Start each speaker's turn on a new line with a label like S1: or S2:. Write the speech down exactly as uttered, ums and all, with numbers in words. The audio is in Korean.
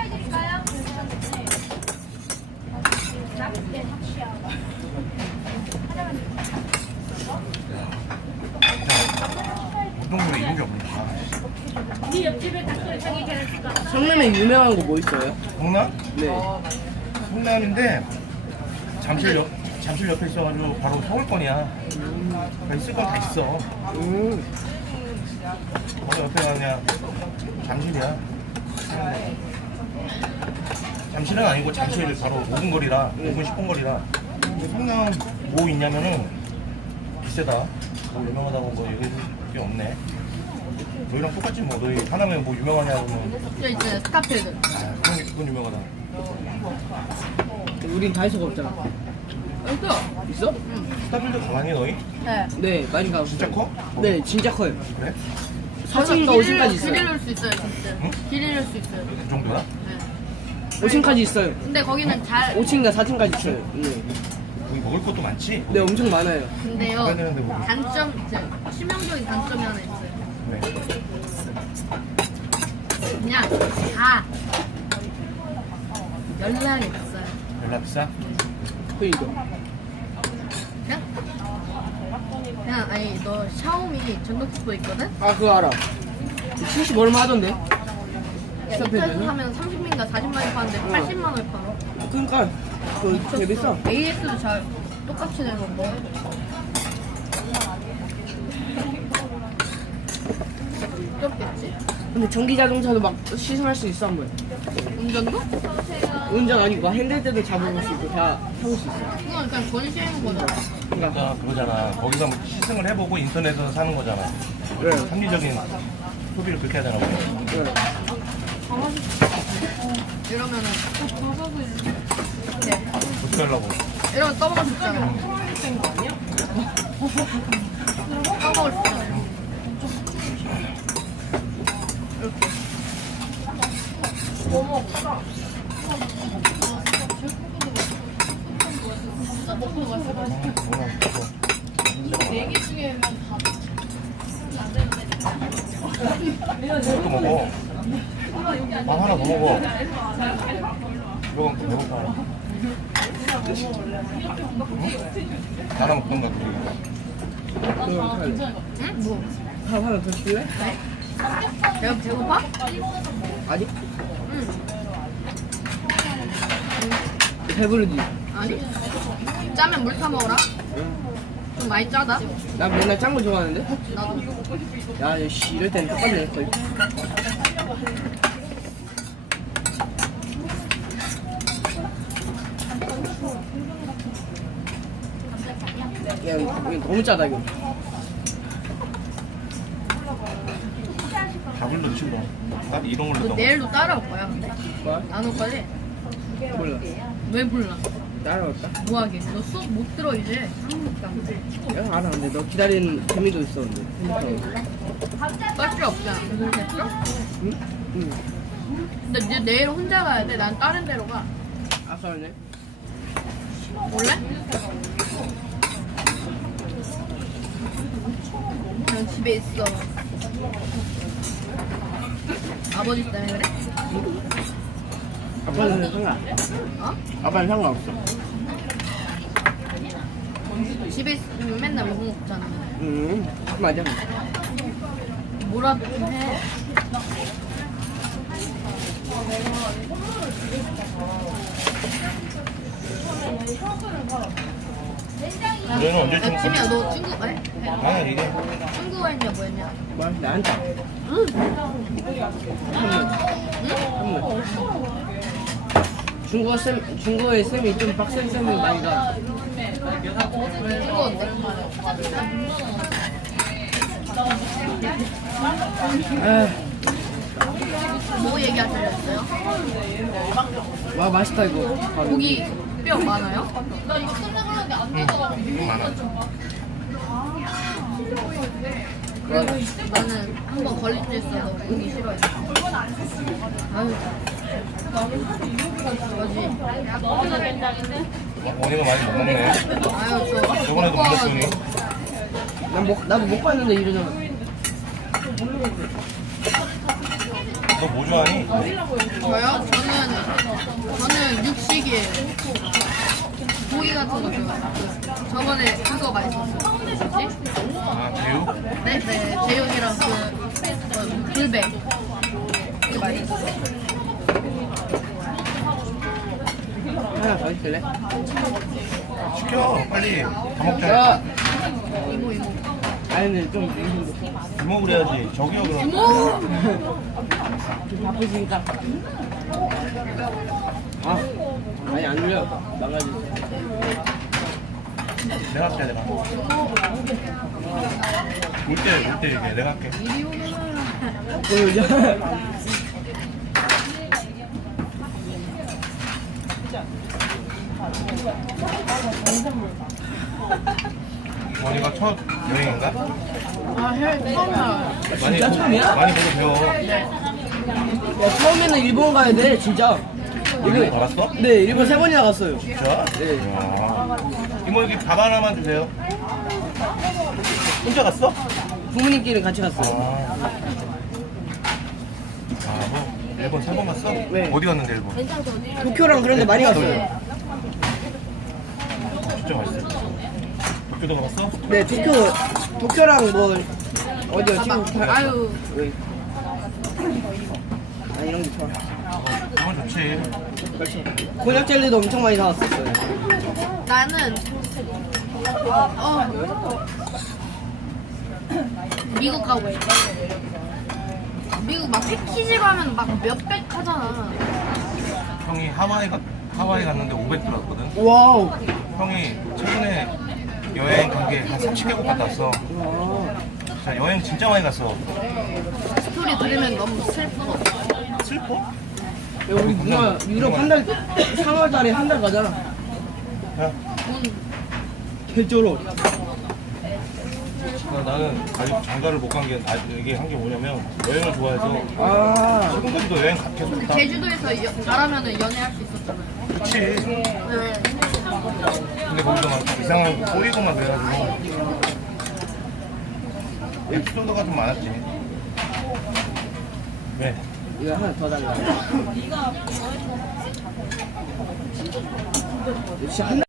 S1: 우동물에 이런 게 없네.
S2: 성남에 유명한 거 뭐 있어요?
S1: 성남?
S2: 네.
S1: 성남인데 잠실 옆 잠실 옆에 있어가지고 바로 서울권이야. 그러니까 있을 건 다 있어.
S2: 음.
S1: 바로 옆에 그냥 잠실이야. 잠실은 아니고 잠실 바로 오 분 거리라, 오 분 십 분 거리라. 근데 성남 뭐 있냐면은 비싸다. 뭐 유명하다고 뭐 얘기해줄 게 없네. 너희랑 똑같지 뭐. 너희 하나면 뭐 유명하냐고 뭐.
S3: 저 있잖아요, 스카필드.
S1: 아, 그런 게 그건 유명하다.
S2: 우린 다이소가 없잖아.
S3: 있어.
S2: 있어?
S1: 스타필드 가만히 너희?
S3: 네.
S2: 네, 많이 가고
S1: 진짜
S2: 있어요.
S1: 커?
S2: 네, 진짜 커요.
S1: 그래?
S2: 사층인가 오층까지 있어요.
S3: 길 잃을 수 있어요, 진짜.
S1: 응?
S3: 길 잃을 수 있어요.
S1: 그 정도야?
S3: 네.
S2: 오층까지 있어요.
S3: 근데 거기는 잘.
S2: 오층인가 사층까지 있어요. 네.
S1: 여기 먹을 것도 많지?
S2: 네, 엄청 많아요.
S3: 근데요.
S1: 가야 되는데 뭐.
S3: 단점, 그 치명적인 단점이 하나 있어요.
S1: 네.
S3: 그냥 다 연락이 있어요.
S1: 연락 비싸?
S2: 그니까.
S3: 그냥 그냥 아니 너 샤오미 전동 킥보 있거든?
S2: 아, 그거 알아. 칠십 얼마 하던데?
S3: 스타에서
S2: 스타필드는?
S3: 사면 삼십 민가 사십만 원 파는데
S2: 어.
S3: 팔십만 원에 팔아.
S2: 그니까. 그거 되게 비싸.
S3: 에이에스도 잘 똑같이 내놓고. 어렵겠지?
S2: 근데 전기 자동차도 막 시승할 수 있어, 한번.
S3: 운전도?
S2: 운전 아니고 핸들 때도 잡아볼 수 있고 다 해볼 수 있어.
S3: 그건 그냥 전시하는 거잖아.
S2: 그러니까.
S1: 그러니까 그거잖아. 거기서 뭐 시승을 해보고 인터넷에서 사는 거잖아.
S2: 그래.
S1: 합리적인 소비를 그렇게 하잖아. 우리.
S2: 그래.
S3: 이러면은 네.
S1: 어떻게 하려고?
S3: 이러면 떠먹을 수 있잖아. 떠먹을 수 있잖아요. 이렇게.
S1: 또 먹어. 밥 하나 더 먹어. 이거 또 배고파. 하나 먹던가 그래.
S2: 그럼 탈래.
S3: 응? 뭐?
S2: 밥 하나 더 줄래?
S3: 내가 배고파?
S2: 아니?
S3: 응.
S2: 배부르지?
S3: 아니. 짜면 물 타 먹어라. 좀 많이 짜다.
S2: 나 맨날 짠 거 좋아하는데?
S3: 나도.
S2: 야, 씨, 이럴 땐 똑같네, 거의. 야, 이거 너무 짜다, 이거.
S1: 밥을 넣지 뭐. 난 이런 걸로
S3: 너
S1: 넣어.
S3: 내일도 따라올 거야, 근데.
S2: 뭐?
S3: 안 올 거지?
S2: 몰라.
S3: 왜 몰라?
S2: 따라올까?
S3: 뭐하게? 너 수업 못 들어, 이제. 한국도 안 돼.
S2: 야, 알아. 근데 너 기다리는 재미도 있어, 근데. 재밌어.
S3: 딸 필요 없잖아. 됐어?
S2: 응? 응.
S3: 근데 이제 내일 혼자 가야 돼. 난 다른 데로 가.
S2: 아까 하네.
S3: 올래? 그냥 집에 있어. 아버지 때문에 그래?
S2: 아빠는 상관.
S3: 어?
S2: 아빠는 상관없어.
S3: 집에 있으면 맨날 욕 먹잖아.
S2: 응. 맞아.
S3: 뭐라도 좀 해.
S1: 너희는 언제
S3: 야,
S1: 좀
S3: 지미야, 너 친구, 에?
S1: 아 이게
S3: 친구가 했냐, 뭐 했냐?
S2: 뭐? 나한테.
S3: 응?
S2: 한번. 중국어 쌤, 중국어의 쌤이 좀 빡센 쌤은 많이 가.
S3: 친구 어때?
S2: 아,
S3: 뭐 얘기하시려 했어요?
S2: 와, 맛있다, 이거. 아,
S3: 고기 뼈 많아요?
S1: 응, 많아.
S3: 그래도 나는 한 번 걸린 적 있어서 고기 싫어해. 아유. 뭐지?
S1: 언니가 많이 못 먹네.
S3: 아유, 저.
S1: 저번에도 못 먹더니.
S2: 난 먹, 나도 못 봤는데 이러잖아.
S1: 너 뭐 좋아하니?
S3: 저요? 저는 저는 육식이에요. 고기 같은 거 좋아해요. 그 저번에 그거 맛있었어요. 뭐지?
S1: 아, 제육?
S3: 네네 제육이랑 그 어, 불백. 그게 맛있었어요.
S2: 하나 더 있을래?
S1: 시켜, 빨리. 다
S2: 야!
S1: 먹자.
S3: 이모 이모.
S2: 아니 근데 좀 힘들어.
S1: 주먹을 해야지. 저기요, 그럼.
S3: 이모.
S2: 바쁘시니까. 아, 아니 안 들려. 망가지.
S1: 내가 할게, 내가. 올 때, 올 때 얘기해. 내가 할게.
S3: 이리 오거라.
S2: 보여줘.
S1: 원이가 첫 여행인가?
S3: 아, 헬 처음이야.
S1: 많이
S2: 진짜
S1: 보-
S2: 처음이야?
S1: 많이 보고 배워.
S2: 야, 처음에는 일본 가야 돼, 진짜.
S1: 일본 가봤어?
S2: 네, 일본 세 번이나 갔어요.
S1: 진짜?
S2: 네.
S1: 이야. 이모 여기 밥 하나만 주세요. 혼자 갔어?
S2: 부모님끼리 같이 갔어요.
S1: 아. 아, 뭐 일본 세 번 갔어?
S2: 네.
S1: 어디 갔는데 일본?
S2: 도쿄랑 그런 데 많이 갔어요.
S1: 진짜 맛있어. 도쿄도 가봤어?
S2: 네, 도쿄, 도쿄랑 뭐, 어디요, 지금. 다-
S3: 아유.
S2: 왜? 아, 이런 게 좋아.
S1: 그건 좋지.
S2: 그렇죠. 곤약 젤리도 엄청 많이 사왔었어요.
S3: 나는 어 미국 가고 싶어. 미국 막 패키지로 하면 막 몇백 하잖아.
S1: 형이 하와이 가, 하와이 갔는데 오백 들었거든.
S2: 와우.
S1: 형이 최근에 여행 간 게 한 삼십 개국 갔다 왔어.
S2: 와.
S1: 자, 여행 진짜 많이 갔어.
S3: 스토리 들으면 너무 슬퍼.
S1: 슬퍼?
S2: 야, 우리 누나 유럽 한 달, 삼월 달에 한 달 가잖아.
S1: 야,
S2: 개쩔어.
S1: 나, 나는 아직 장가를 못 간 게, 아, 이게 한 게 뭐냐면, 여행을 좋아해서,
S2: 아.
S1: 지금까지도 여행 가, 계속 갔다.
S3: 제주도에서 여, 나라면은 연애할 수 있었잖아요.
S1: 그치.
S3: 네.
S1: 근데 거기서 막 이상한 꼬리고만 그래가지고, 에피소드가 좀 많았지. 왜?
S2: 이거 하나 더 달라. 진짜 한 달